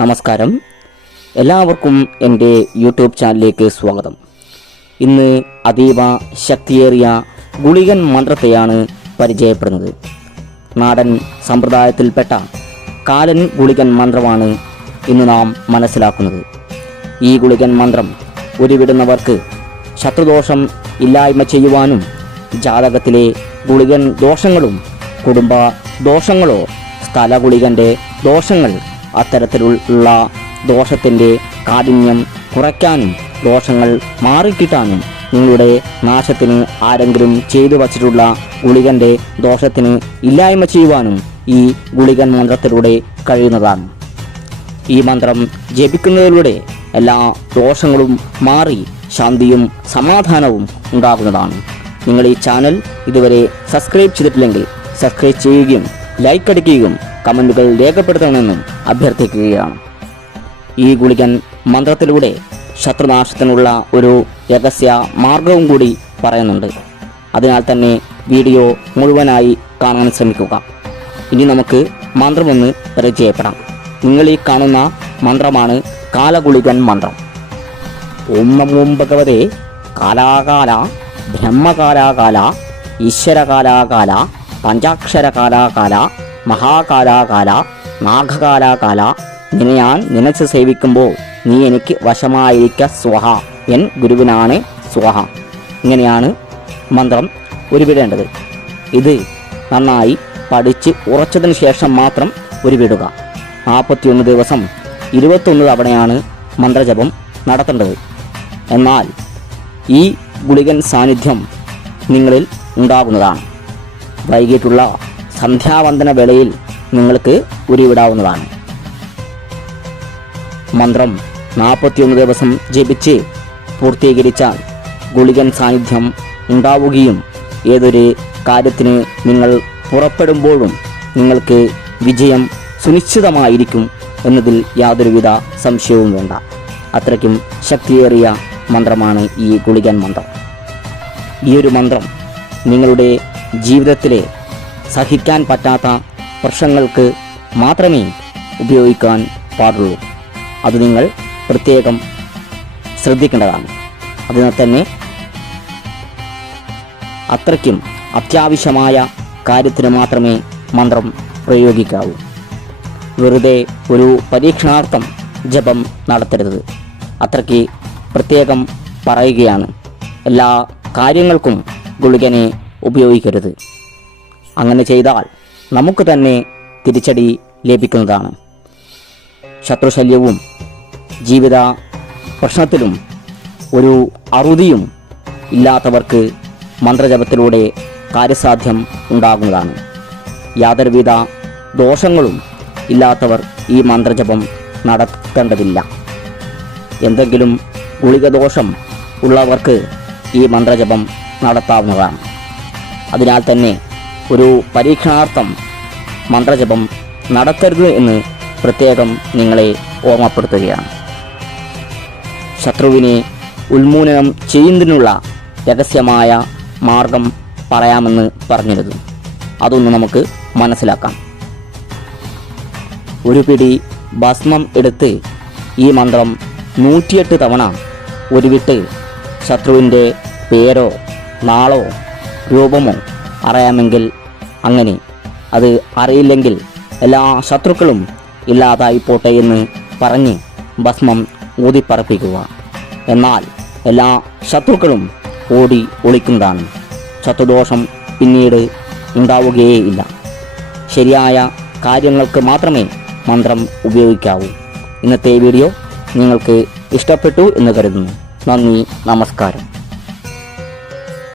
നമസ്കാരം, എല്ലാവർക്കും എൻ്റെ യൂട്യൂബ് ചാനലിലേക്ക് സ്വാഗതം. ഇന്ന് അതീവ ശക്തിയേറിയ ഗുളികൻ മന്ത്രത്തെയാണ് പരിചയപ്പെടുന്നത്. നാടൻ സമ്പ്രദായത്തിൽപ്പെട്ട കാലൻ ഗുളികൻ മന്ത്രമാണ് ഇന്ന് നാം മനസ്സിലാക്കുന്നത്. ഈ ഗുളികൻ മന്ത്രം ഉരുവിടുന്നവർക്ക് ശത്രുദോഷം ഇല്ലായ്മ ചെയ്യുവാനും ജാതകത്തിലെ ഗുളികൻ ദോഷങ്ങളും കുടുംബ ദോഷങ്ങളോ സ്ഥല ഗുളികൻ്റെ ദോഷങ്ങൾ അത്തരത്തിലുള്ള ദോഷത്തിൻ്റെ കാഠിന്യം കുറയ്ക്കാനും ദോഷങ്ങൾ മാറിക്കിട്ടാനും നിങ്ങളുടെ നാശത്തിന് ആരെങ്കിലും ചെയ്തു വച്ചിട്ടുള്ള ഗുളികൻ്റെ ദോഷത്തിന് ഇല്ലായ്മ ചെയ്യുവാനും ഈ ഗുളികൻ മന്ത്രത്തിലൂടെ കഴിയുന്നതാണ്. ഈ മന്ത്രം ജപിക്കുന്നതിലൂടെ എല്ലാ ദോഷങ്ങളും മാറി ശാന്തിയും സമാധാനവും ഉണ്ടാകുന്നതാണ്. നിങ്ങൾ ഈ ചാനൽ ഇതുവരെ സബ്സ്ക്രൈബ് ചെയ്തിട്ടില്ലെങ്കിൽ സബ്സ്ക്രൈബ് ചെയ്യുകയും ലൈക്ക് അടിക്കുകയും കമൻറ്റുകൾ രേഖപ്പെടുത്തണമെന്നും അഭ്യർത്ഥിക്കുകയാണ്. ഈ ഗുളികൻ മന്ത്രത്തിലൂടെ ശത്രുനാശത്തിനുള്ള ഒരു രഹസ്യ മാർഗവും കൂടി പറയുന്നുണ്ട്. അതിനാൽ തന്നെ വീഡിയോ മുഴുവനായി കാണാൻ ശ്രമിക്കുക. ഇനി നമുക്ക് മന്ത്രമൊന്ന് പരിചയപ്പെടാം. നിങ്ങൾ ഈ കാണുന്ന മന്ത്രമാണ് കാലഗുളികൻ മന്ത്രം. ഓം നമോ ഭഗവതേ കാലാകാല ബ്രഹ്മകാലാകാല ഈശ്വരകാലാകാല പഞ്ചാക്ഷരകാലാകാല മഹാകാലാകാല നാഗകാലാകാല നിന്നെ ഞാൻ നനച്ച് സേവിക്കുമ്പോൾ നീ എനിക്ക് വശമായിരിക്ക സ്വഹ, എൻ ഗുരുവിനാണ് സ്വഹ. ഇങ്ങനെയാണ് മന്ത്രം ഉരുവിടേണ്ടത്. ഇത് നന്നായി പഠിച്ച് ഉറച്ചതിന് ശേഷം മാത്രം ഉരുവിടുക. 41 ദിവസം 21 തവണയാണ് മന്ത്രജപം നടത്തേണ്ടത്. എന്നാൽ ഈ ഗുളികൻ സാന്നിധ്യം നിങ്ങളിൽ ഉണ്ടാകുന്നതാണ്. വൈകിട്ടുള്ള സന്ധ്യാവന്ദന വേളയിൽ നിങ്ങൾക്ക് ഉരുവിടാവുന്നതാണ്. മന്ത്രം 41 ദിവസം ജപിച്ച് പൂർത്തീകരിച്ചാൽ ഗുളികൻ സാന്നിധ്യം ഉണ്ടാവുകയും ഏതൊരു കാര്യത്തിന് നിങ്ങൾ പുറപ്പെടുമ്പോഴും നിങ്ങൾക്ക് വിജയം സുനിശ്ചിതമായിരിക്കും എന്നതിൽ യാതൊരുവിധ സംശയവും വേണ്ട. അത്രയ്ക്കും ശക്തിയേറിയ മന്ത്രമാണ് ഈ ഗുളികൻ മന്ത്രം. ഈ ഒരു മന്ത്രം നിങ്ങളുടെ ജീവിതത്തിലെ സഹിക്കാൻ പറ്റാത്ത പ്രശ്നങ്ങൾക്ക് മാത്രമേ ഉപയോഗിക്കാൻ പാടുള്ളൂ. അത് നിങ്ങൾ പ്രത്യേകം ശ്രദ്ധിക്കേണ്ടതാണ്. അതിനാൽ തന്നെ അത്രയ്ക്കും അത്യാവശ്യമായ കാര്യത്തിന് മാത്രമേ മന്ത്രം പ്രയോഗിക്കാവൂ. വെറുതെ ഒരു പരീക്ഷണാർത്ഥം ജപം നടത്തരുത്. അത്രയ്ക്ക് പ്രത്യേകം പറയുകയാണ്. എല്ലാ കാര്യങ്ങൾക്കും ഗുളികനെ ഉപയോഗിക്കരുത്. അങ്ങനെ ചെയ്താൽ നമുക്ക് തന്നെ തിരിച്ചടി ലഭിക്കുന്നതാണ്. ശത്രുശല്യവും ജീവിത പ്രശ്നത്തിലും ഒരു അറുതിയും ഇല്ലാത്തവർക്ക് മന്ത്രജപത്തിലൂടെ കാര്യസാധ്യം ഉണ്ടാകുന്നതാണ്. യാതൊരുവിധ ദോഷങ്ങളും ഇല്ലാത്തവർ ഈ മന്ത്രജപം നടത്തേണ്ടതില്ല. എന്തെങ്കിലും ഗുളികദോഷം ഉള്ളവർക്ക് ഈ മന്ത്രജപം നടത്താവുന്നതാണ്. അതിനാൽ തന്നെ ഒരു പരീക്ഷണാർത്ഥം മന്ത്രജപം നടത്തരുത് എന്ന് പ്രത്യേകം നിങ്ങളെ ഓർമ്മപ്പെടുത്തുകയാണ്. ശത്രുവിനെ ഉന്മൂലനം ചെയ്യുന്നതിനുള്ള രഹസ്യമായ മാർഗം പറയാമെന്ന് പറഞ്ഞിരുന്നു. അതൊന്ന് നമുക്ക് മനസ്സിലാക്കാം. ഒരു പിടി ഭസ്മം എടുത്ത് ഈ മന്ത്രം 108 തവണ ഉരുവിട്ട് ശത്രുവിൻ്റെ പേരോ നാളോ രൂപമോ അറിയാമെങ്കിൽ അങ്ങനെ, അത് അറിയില്ലെങ്കിൽ എല്ലാ ശത്രുക്കളും ഇല്ലാതായി പോട്ടെ എന്ന് പറഞ്ഞ് ഭസ്മം ഊതിപ്പറപ്പിക്കുക. എന്നാൽ എല്ലാ ശത്രുക്കളും ഓടി ഒളിക്കുന്നതാണ്. ശത്രുദോഷം പിന്നീട് ഉണ്ടാവുകയേയില്ല. ശരിയായ കാര്യങ്ങൾക്ക് മാത്രമേ മന്ത്രം ഉപയോഗിക്കാവൂ. ഇന്നത്തെ വീഡിയോ നിങ്ങൾക്ക് ഇഷ്ടപ്പെട്ടു എന്ന് കരുതുന്നു. നന്ദി, നമസ്കാരം.